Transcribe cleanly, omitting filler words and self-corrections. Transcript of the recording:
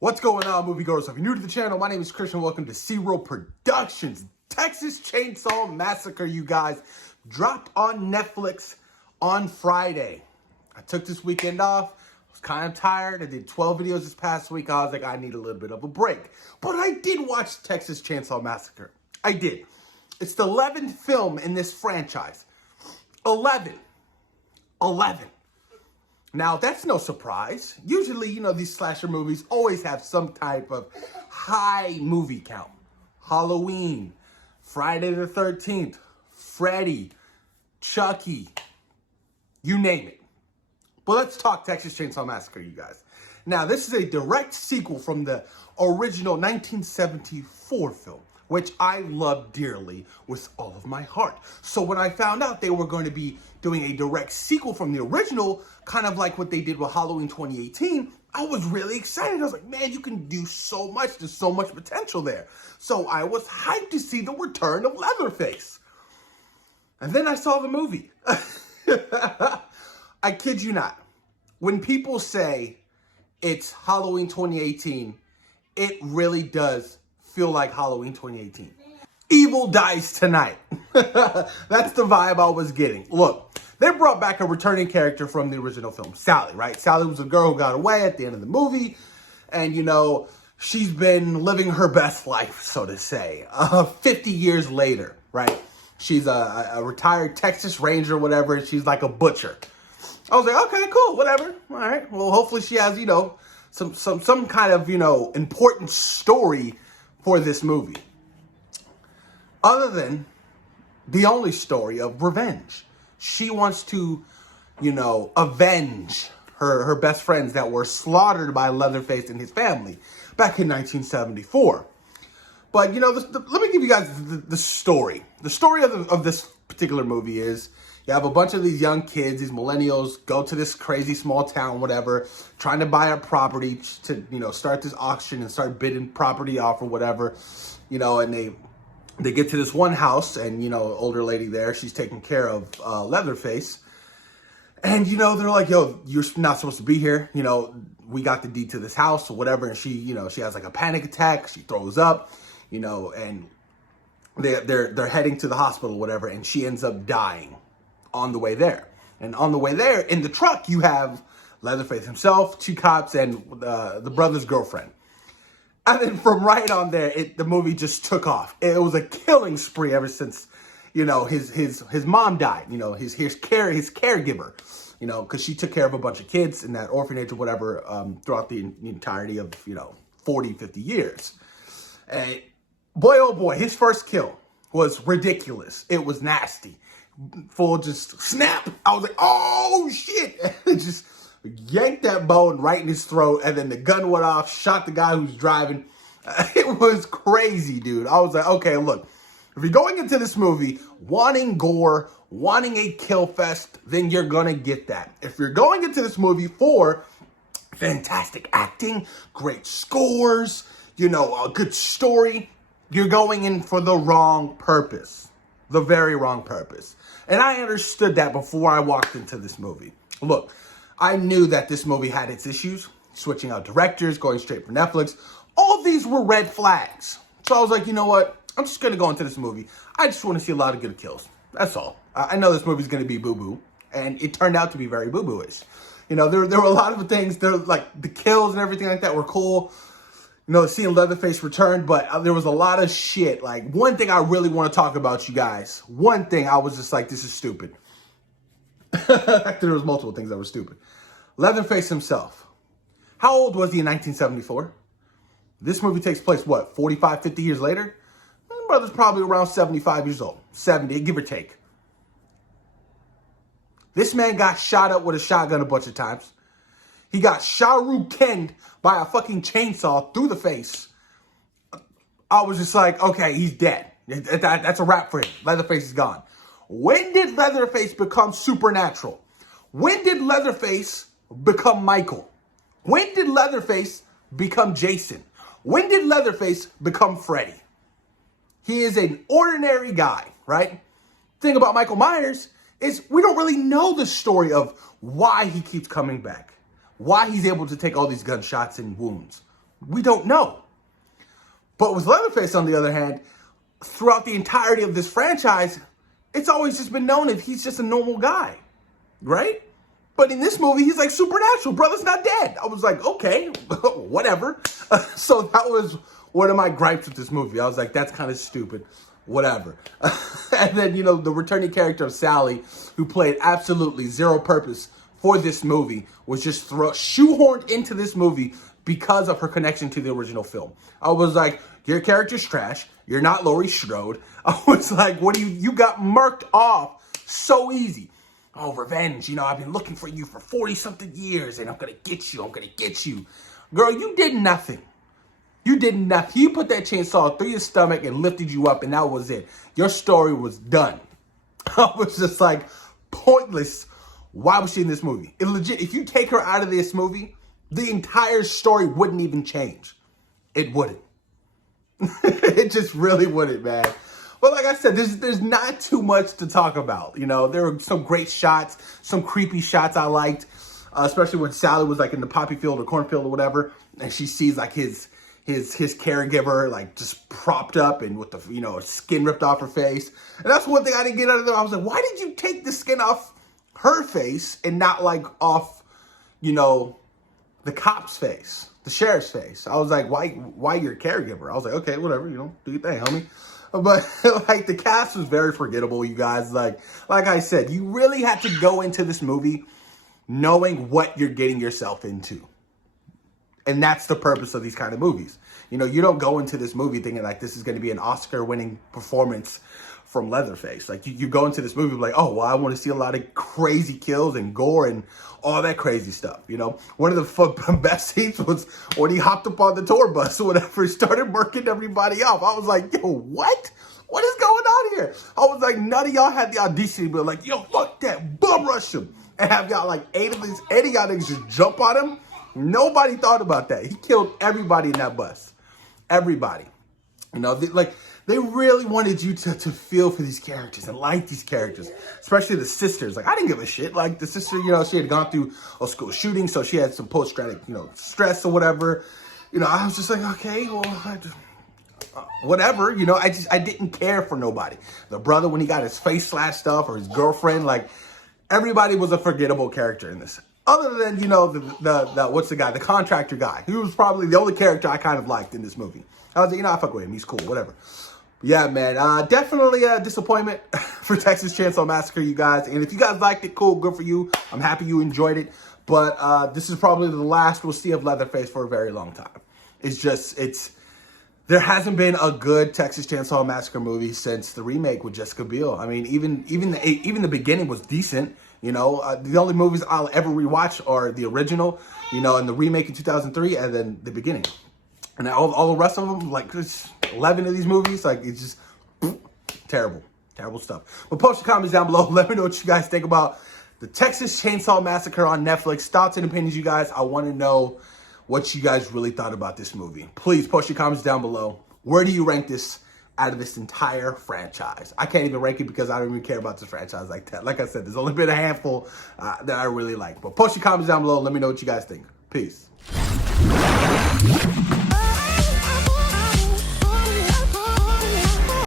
What's going on, moviegoers? If you're new to the channel, my name is Christian. Welcome to Zero Productions. Texas Chainsaw Massacre, you guys, dropped on Netflix on Friday. I took this weekend off. I was kind of tired. I did 12 videos this past week. I was like, I need a little bit of a break. But I did watch Texas Chainsaw Massacre. I did. It's the 11th film in this franchise. 11. Now, that's no surprise. Usually, these slasher movies always have some type of high movie count. Halloween, Friday the 13th, Freddy, Chucky, you name it. But let's talk Texas Chainsaw Massacre, you guys. Now, this is a direct sequel from the original 1974 film, which I love dearly with all of my heart. So when I found out they were going to be doing a direct sequel from the original, kind of like what they did with Halloween 2018, I was really excited. I was like, man, you can do so much. There's so much potential there. So I was hyped to see the return of Leatherface. And then I saw the movie. I kid you not. When people say it's Halloween 2018, it really does feel like Halloween 2018. Evil dies tonight. That's the vibe I was getting. Look, they brought back a returning character from the original film, Sally, right? Sally was a girl who got away at the end of the movie. And, she's been living her best life, so to say. 50 years later, right? She's a retired Texas Ranger or whatever. And she's like a butcher. I was like, okay, cool, whatever. All right. Well, hopefully she has, some kind of, important story for this movie. Other than the only story of revenge. She wants to, avenge her best friends that were slaughtered by Leatherface and his family back in 1974. But, let me give you guys the story. The story of this particular movie is you have a bunch of these young kids, these millennials, go to this crazy small town, whatever, trying to buy a property to, start this auction and start bidding property off or whatever, and they get to this one house and, older lady there, she's taking care of Leatherface. And, they're like, yo, you're not supposed to be here. We got the deed to this house or whatever. And she, she has like a panic attack. She throws up, and they're heading to the hospital or whatever. And she ends up dying on the way there. And on the way there, in the truck, you have Leatherface himself, two cops, and the brother's girlfriend. And then from right on there, the movie just took off. It was a killing spree ever since, his mom died. His caregiver. Because she took care of a bunch of kids in that orphanage or whatever throughout the entirety of 40, 50 years. And boy, oh boy, his first kill was ridiculous. It was nasty, full just snap. I was like, oh shit! And just yanked that bone right in his throat, and then the gun went off, shot the guy who's driving. It was crazy, dude. I was like, okay, look, if you're going into this movie wanting gore, wanting a kill fest, then you're gonna get that. If you're going into this movie for fantastic acting, great scores, a good story, you're going in for the wrong purpose. The very wrong purpose. And I understood that before I walked into this movie. Look, I knew that this movie had its issues, switching out directors, going straight for Netflix. All these were red flags. So I was like, you know what? I'm just going to go into this movie. I just want to see a lot of good kills. That's all. I know this movie's going to be boo-boo, and it turned out to be very boo-boo-ish. There were a lot of things, like the kills and everything like that were cool. Seeing Leatherface return, but there was a lot of shit. Like, one thing I really want to talk about, you guys. One thing I was just like, this is stupid. There was multiple things that were stupid. Leatherface himself. How old was he in 1974? This movie takes place, 45, 50 years later? My brother's probably around 75 years old. 70, give or take. This man got shot up with a shotgun a bunch of times. He got Shahrukh by a fucking chainsaw through the face. I was just like, okay, he's dead. That's a wrap for him. Leatherface is gone. When did Leatherface become supernatural? When did Leatherface become Michael? When did Leatherface become Jason? When did Leatherface become Freddy? He is an ordinary guy, right? Thing about Michael Myers is we don't really know the story of why he keeps coming back. Why he's able to take all these gunshots and wounds. We don't know. But with Leatherface, on the other hand, throughout the entirety of this franchise, it's always just been known that he's just a normal guy, right? But in this movie, he's like supernatural. Brother's not dead. I was like, okay, whatever. So that was one of my gripes with this movie. I was like, that's kind of stupid. Whatever. And then, you know, the returning character of Sally, who played absolutely zero purpose for this movie, was just shoehorned into this movie because of her connection to the original film. I was like, your character's trash. You're not Laurie Strode. I was like, what do you got murked off so easy. Oh, revenge. You know, I've been looking for you for 40-something years, and I'm going to get you. I'm going to get you. Girl, you did nothing. You did nothing. You put that chainsaw through your stomach and lifted you up, and that was it. Your story was done. I was just like, pointless. Why was she in this movie? If you take her out of this movie, the entire story wouldn't even change. It wouldn't. It just really wouldn't, man. But like I said, there's not too much to talk about. You know, there were some great shots, some creepy shots I liked, especially when Sally was like in the poppy field or cornfield or whatever, and she sees like his caregiver like just propped up and with the, you know, skin ripped off her face. And that's one thing I didn't get out of there. I was like, why did you take the skin off her face and not like off, you know, the cop's face, the sheriff's face? I was like, why your caregiver? I was like, okay, whatever, you know, do your thing, homie. But like the cast was very forgettable, you guys. Like I said, you really had to go into this movie knowing what you're getting yourself into. And that's the purpose of these kind of movies. You know, you don't go into this movie thinking like this is going to be an Oscar-winning performance from Leatherface. Like you go into this movie like, oh, well, I want to see a lot of crazy kills and gore and all that crazy stuff. You know, one of the best scenes was when he hopped up on the tour bus or whatever, started murking everybody off. I was like, yo, what? What is going on here? I was like, none of y'all had the audition to be like, yo, fuck that, bum rush him. And have y'all like 8 of y'all niggas just jump on him. Nobody thought about that. He killed everybody in that bus. Everybody. You know, they really wanted you to feel for these characters and like these characters, especially the sisters. Like, I didn't give a shit. Like, the sister, you know, she had gone through a school shooting, so she had some post-traumatic, you know, stress or whatever. You know, I was just like, okay, well, whatever. You know, I didn't care for nobody. The brother, when he got his face slashed off, or his girlfriend, like, everybody was a forgettable character in this. Other than, you know, what's the guy? The contractor guy. He was probably the only character I kind of liked in this movie. I was like, you know, I fuck with him. He's cool, whatever. Yeah, man, definitely a disappointment for Texas Chainsaw Massacre, you guys. And if you guys liked it, cool, good for you. I'm happy you enjoyed it. But this is probably the last we'll see of Leatherface for a very long time. There hasn't been a good Texas Chainsaw Massacre movie since the remake with Jessica Biel. I mean, even the beginning was decent. You know, the only movies I'll ever rewatch are the original, you know, and the remake in 2003, and then the beginning. And all the rest of them, like, there's 11 of these movies, like, it's just terrible stuff. But post your comments down below. Let me know what you guys think about the Texas Chainsaw Massacre on Netflix. Thoughts and opinions, you guys. I want to know what you guys really thought about this movie. Please post your comments down below. Where do you rank this out of this entire franchise? I can't even rank it because I don't even care about this franchise like that. Like I said, there's only been a handful that I really like. But post your comments down below. Let me know what you guys think. Peace.